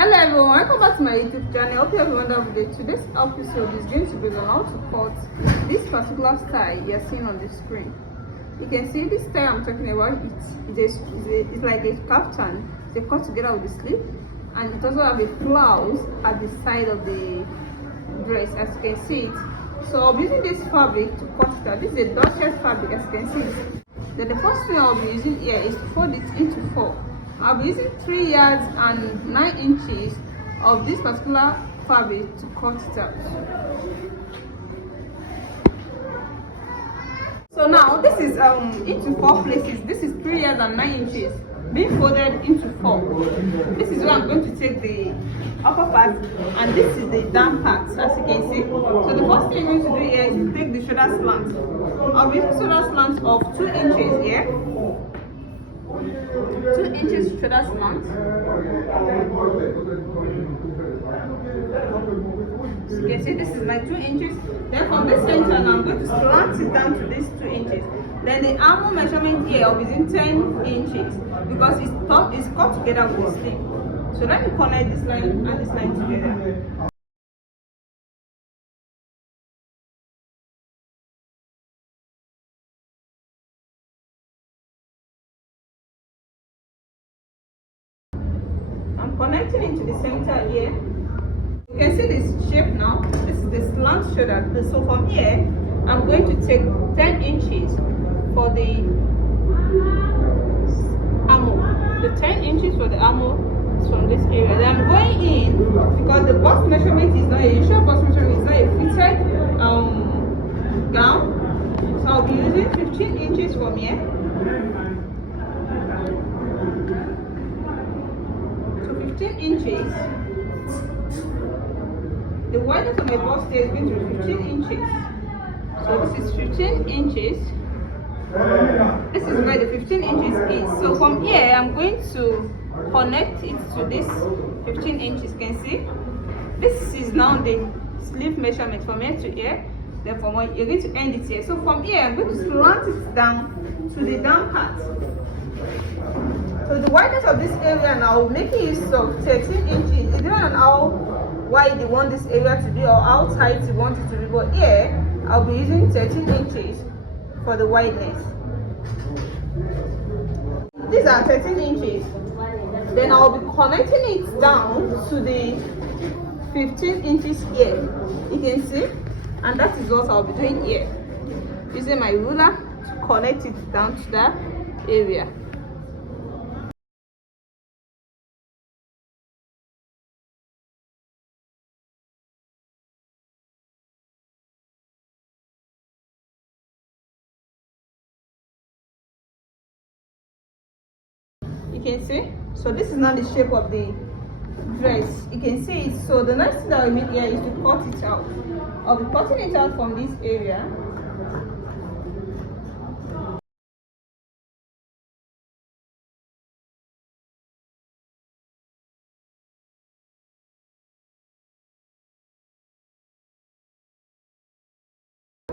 Hello everyone, welcome back to my YouTube channel. I hope you have a wonderful day. Today's episode is going to be on how to cut this particular style you're seeing on the screen. You can see this style I'm talking about. It's like a kaftan. It's cut together with the sleeve, and it also have a flounce at the side of the dress, as you can see it. So I'll be using this fabric to cut it out. This is a Dutchess fabric, as you can see it. Then the first thing I'll be using here is to fold it into 4. I'll be using 3 yards and 9 inches of this particular fabric to cut it out. So now this is into 4 places. This is 3 yards and 9 inches being folded into 4. This is where I'm going to take the upper part, and this is the down part, as you can see. So the first thing you're going to do here is to take the shoulder slant. I'll be using shoulder slant of 2 inches here. 2 inches shoulder slant. So you can see this is my 2 inches. Then from this center now I'm going to slant it down to this 2 inches. Then the armhole measurement here I'll be using 10 inches because it's cut together with the sleeve. So let me connect this line and this line together. I'm connecting into the center here. You can see this shape now. This is the slant shoulder. So from here, I'm going to take 10 inches for the armhole. The 10 inches for the armhole is from this area. Then I'm going in because the bust measurement is not a usual bust measurement. It's not a fitted gown. So I'll be using 15 inches from here. 15 inches. The wideness of my bust here is going to be 15 inches. So this is 15 inches. This is where the 15 inches is. So from here, I'm going to connect it to this 15 inches. You can see this is now the sleeve measurement from here to here. Then from here, you're going to end it here. So from here, I'm going to slant it down to the down part. So the wideness of this area now, making use of 13 inches. It depends on how wide you want this area to be or how tight you want it to be. But here, I'll be using 13 inches for the wideness. These are 13 inches. Then I'll be connecting it down to the 15 inches here. You can see, and that is what I'll be doing here. Using my ruler to connect it down to that area. You can see, so this is now the shape of the dress. You can see it. So the next thing that we need here is to cut it out. I'll be cutting it out from this area.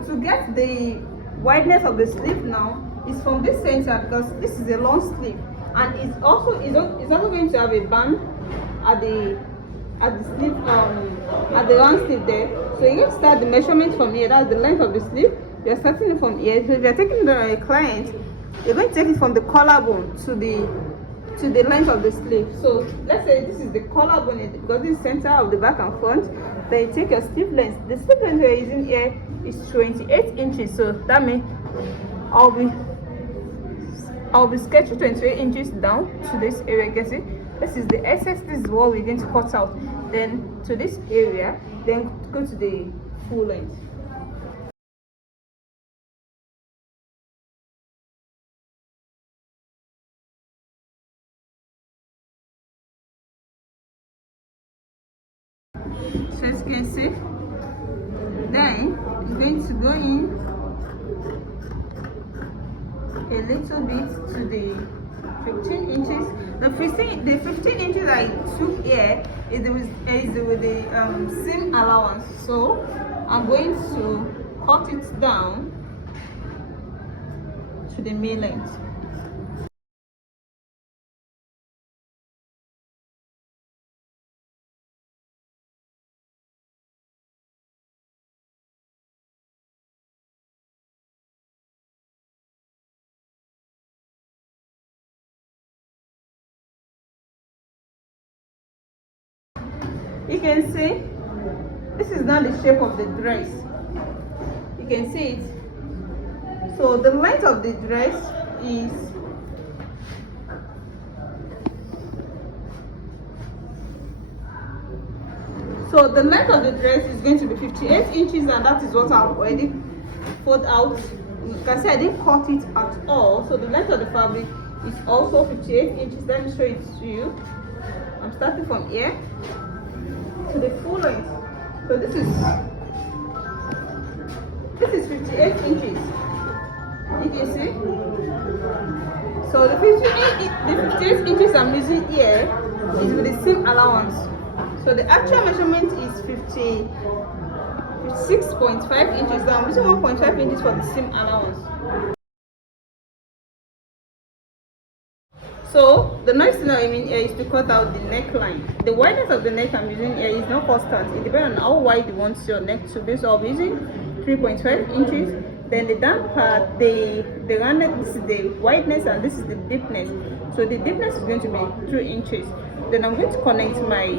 To get the wideness of the sleeve now is from this center, because this is a long sleeve. And it's also going to have a band at the sleeve, at the round sleeve there. So you can start the measurement from here. That's the length of the sleeve. You're starting it from here. So if you're taking the client, you're going to take it from the collarbone to the length of the sleeve. So let's say this is the collarbone because this is center of the back and front. Then you take your sleeve length. The sleeve length we're using here is 28 inches. So that means I'll be sketching 28 inches down to this area. You can see this is the excess. This is what we're going to cut out. Then to this area, then go to the full length. So as you can see, then I'm going to go in a little bit to the 15 inches. The 15 inches I took here is with the seam allowance. So I'm going to cut it down to the mean length. You can see this is not the shape of the dress. You can see it. So the length of the dress is going to be 58 inches, and that is what I've already fold out. You can see I didn't cut it at all. So the length of the fabric is also 58 inches. Let me show it to you. I'm starting from here to the full length. So this is 58 inches. You can see. So the 58 inches I'm using here is with the seam allowance. So the actual measurement is 56.5 inches. So I'm using 1.5 inches for the seam allowance. So the next thing I mean here is to cut out the neckline. The wideness of the neck I'm using here is not constant. It depends on how wide you want your neck to be. So I'll be using 3.5 inches. Then the down part, the rounded, this is the wideness and this is the deepness. So the deepness is going to be 3 inches. Then I'm going to connect my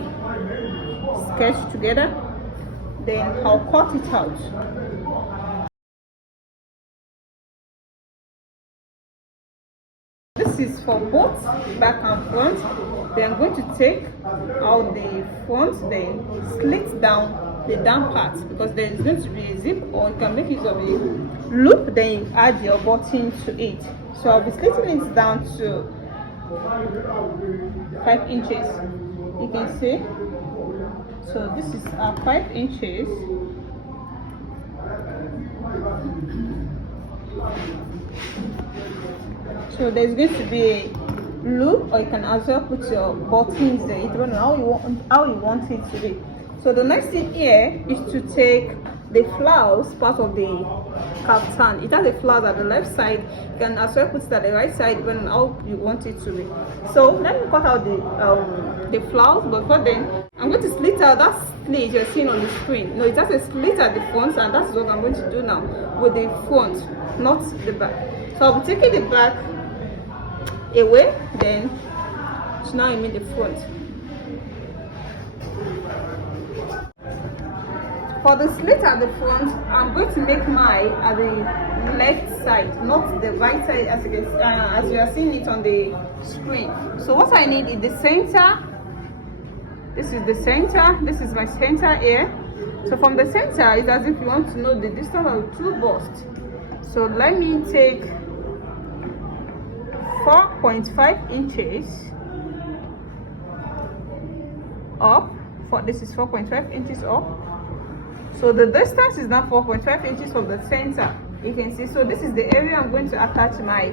sketch together. Then I'll cut it out. This is for both back and front. Then I'm going to take out the front, then slit down the down part, because there is going to be a zip, or you can make use of a loop, then you add your button to it. So I'll be slitting it down to 5 inches. You can see. So this is 5 inches. So there's going to be a loop, or you can as well put your buttons there. It depends on how you want it to be. So the next thing here is to take the flounce part of the kaftan. It has a flounce at the left side. You can as well put it at the right side, depending on how you want it to be. So let me cut out the flounce, but before then, I'm going to slit out that slit you're seeing on the screen. No, it has a slit at the front, and that's what I'm going to do now with the front, not the back. So I'll be taking the back away, then so now I mean the front. For the slit at the front, I'm going to make mine at the left side, not the right side, as you are seeing it on the screen. So what I need is the center. This is the center. This is my center here. So from the center, it's as if you want to know the distance of the two busts. So let me take 4.5 inches up. This is 4.5 inches up. So the distance is now 4.5 inches from the center. You can see. So this is the area I'm going to attach my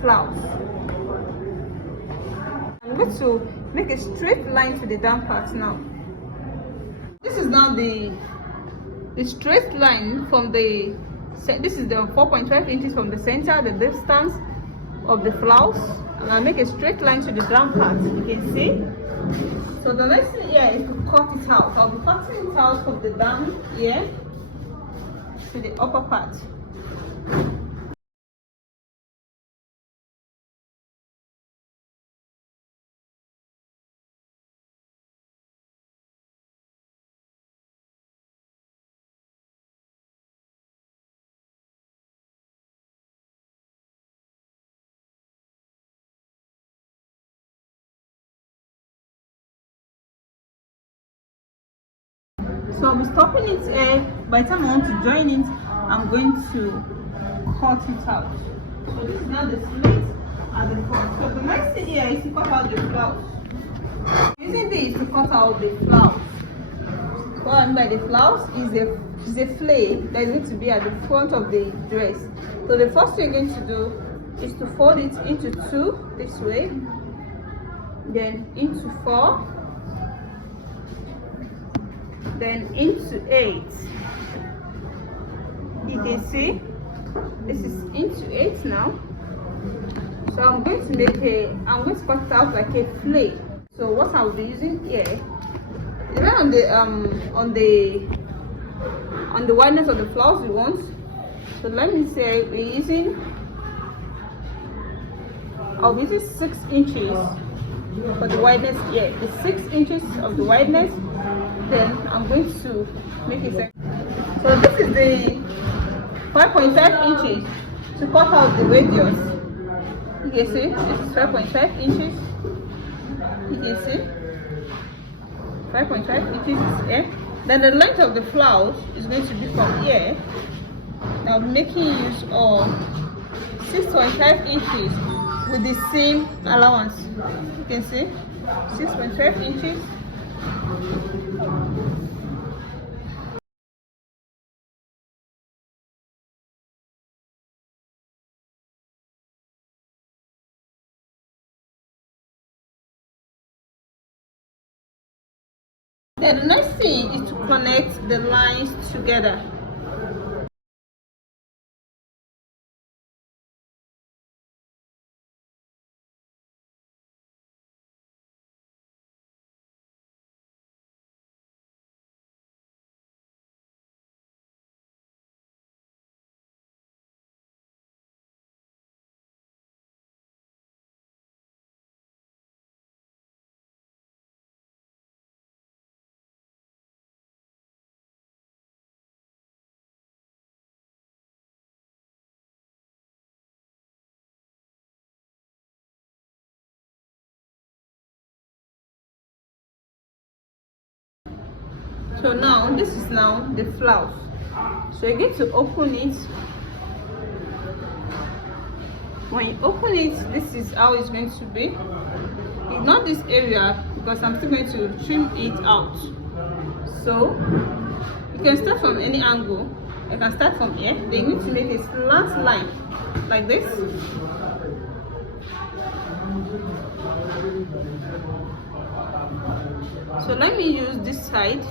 flounce. I'm going to make a straight line to the down part now. This is now the straight line from the. This is the 4.5 inches from the center, the distance of the flounce, and I make a straight line to the down part. You can see. So the next thing here is to cut it out. I'll be cutting it out from the down here to the upper part. So I'll be stopping it here. By the time I want to join it, I'm going to cut it out. So this is now the slit at the front. So the next thing here is to cut out the flounce. Using this to cut out the flounce. What I mean by the flounce is a flay that is going to be at the front of the dress. So the first thing you're going to do is to fold it into 2 this way, then into 4, then into 8. You can see this is into 8 now. So I'm going to cut it out like a flay. So what I'll be using here, depending on the wideness of the flounce you want. So let me say I'll be using 6 inches for the wideness here. It's 6 inches of the wideness, then I'm going to make it. So this is the 5.5 inches to cut out the radius. You can see this is 5.5 inches. You can see 5.5 inches is here. Then the length of the flounce is going to be from here. Now I'm making use of 6.5 inches with the same allowance. You can see 6.5 inches. Then the next thing is to connect the lines together. So now this is now the flounce. So you're going to open it. When you open it, this is how it's going to be. It's not this area because I'm still going to trim it out. So you can start from any angle. You can start from here. Then you need to make a slant line like this. So let me use this side.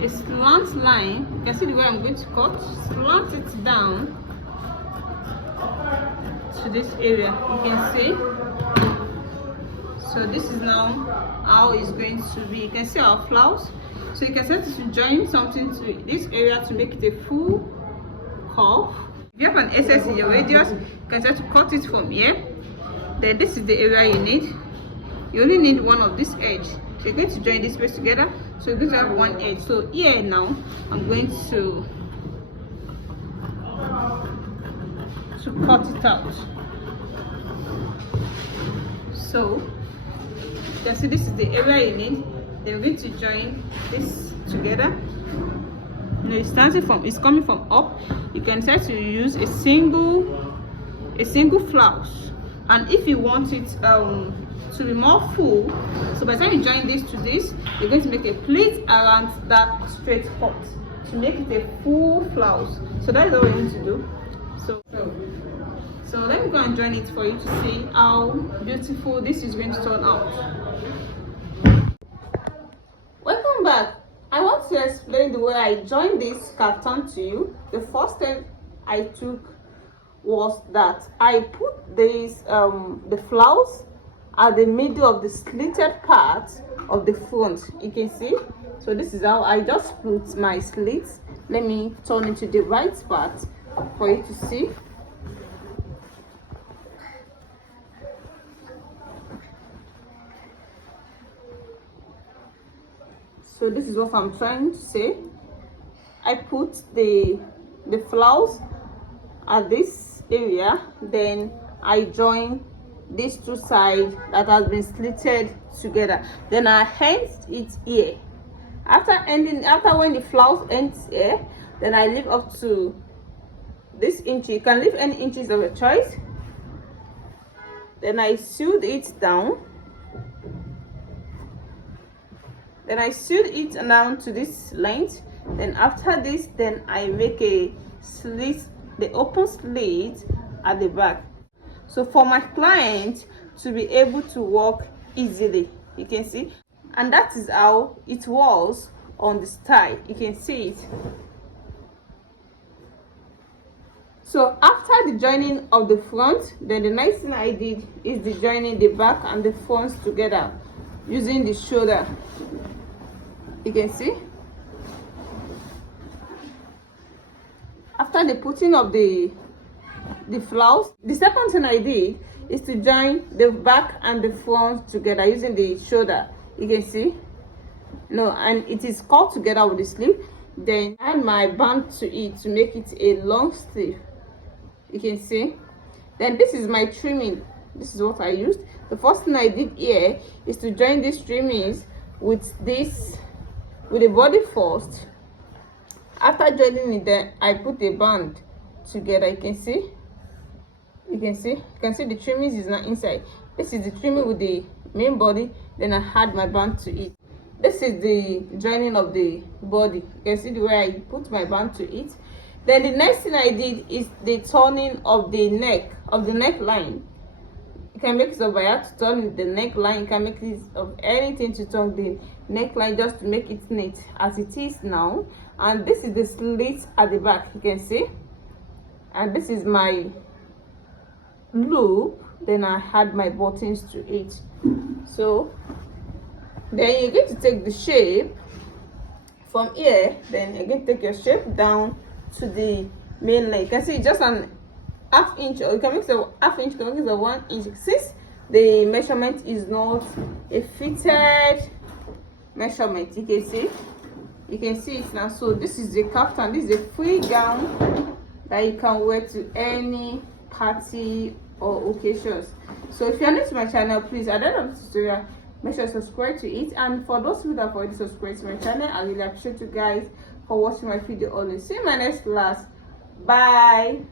A slant line. You can see the way I'm going to cut. Slant it down to this area. You can see. So this is now how it's going to be. You can see our flounce. So you can start to join something to this area to make it a full curve. If you have an excess in your radius, you can start to cut it from here. Then this is the area you need. You only need one of this edge. So you're going to join this piece together. So you're going to have one edge. So here now, I'm going to cut it out. So you can see this is the area you need. Then we're going to join this together. Now it's coming from up. You can try to use a single flounce, and if you want it to be more full, so by the time you join this to this, you're going to make a pleat around that straight cut to make it a full flounce. So that is all we need to do. So let me go and join it for you to see how beautiful this is going to turn out. Welcome back. I want to explain the way I joined this kaftan to you. The first step I took was that I put this the flounce at the middle of the slitted part of the front. You can see. So this is how I just put my slits. Let me turn it to the right part for you to see. So this is what I'm trying to say. I put the flounce at this area, then I join these two sides that has been slitted together. Then I end it here. After when the flounce ends here, then I leave up to this inch. You can leave any inches of your choice. Then I sewed it down. Then I sewed it down to this length. Then after this, then I make a slit, the open slit at the back. So for my client to be able to walk easily, you can see. And that is how it was on the style. You can see it. So after the joining of the front, then the next thing I did is the joining the back and the fronts together using the shoulder. You can see. After the putting of the flounce, the second thing I did is to join the back and the front together using the shoulder. You can see, no, and it is cut together with the sleeve. Then add my band to it to make it a long sleeve. You can see. Then this is my trimming. This is what I used. The first thing I did here is to join these trimmings with this, with the body first. After joining it, then I put a band together. You can see the trimmings is not inside. This is the trimming with the main body, then I had my band to it. This is the joining of the body. You can see the way I put my band to it. Then the next thing I did is the turning of the neck, of the neckline. You can make it of Abaya to turn the neckline. You can make it of anything to turn the neckline, just to make it neat as it is now. And this is the slit at the back, you can see. And this is my loop. Then I had my buttons to it. So then you're going to take the shape from here. Then again, take your shape down to the main line. You can see just an half inch, or you can make it a half inch, you can make it a 1 inch. Since the measurement is not a fitted measurement, you can see it now. So this is the kaftan. This is a free gown that you can wear to any party or occasions. So if you're new to my channel, please, at the end of this tutorial, make sure to subscribe to it. And for those who have already subscribed to my channel, I really appreciate you guys for watching my video always. See you in my next class. Bye.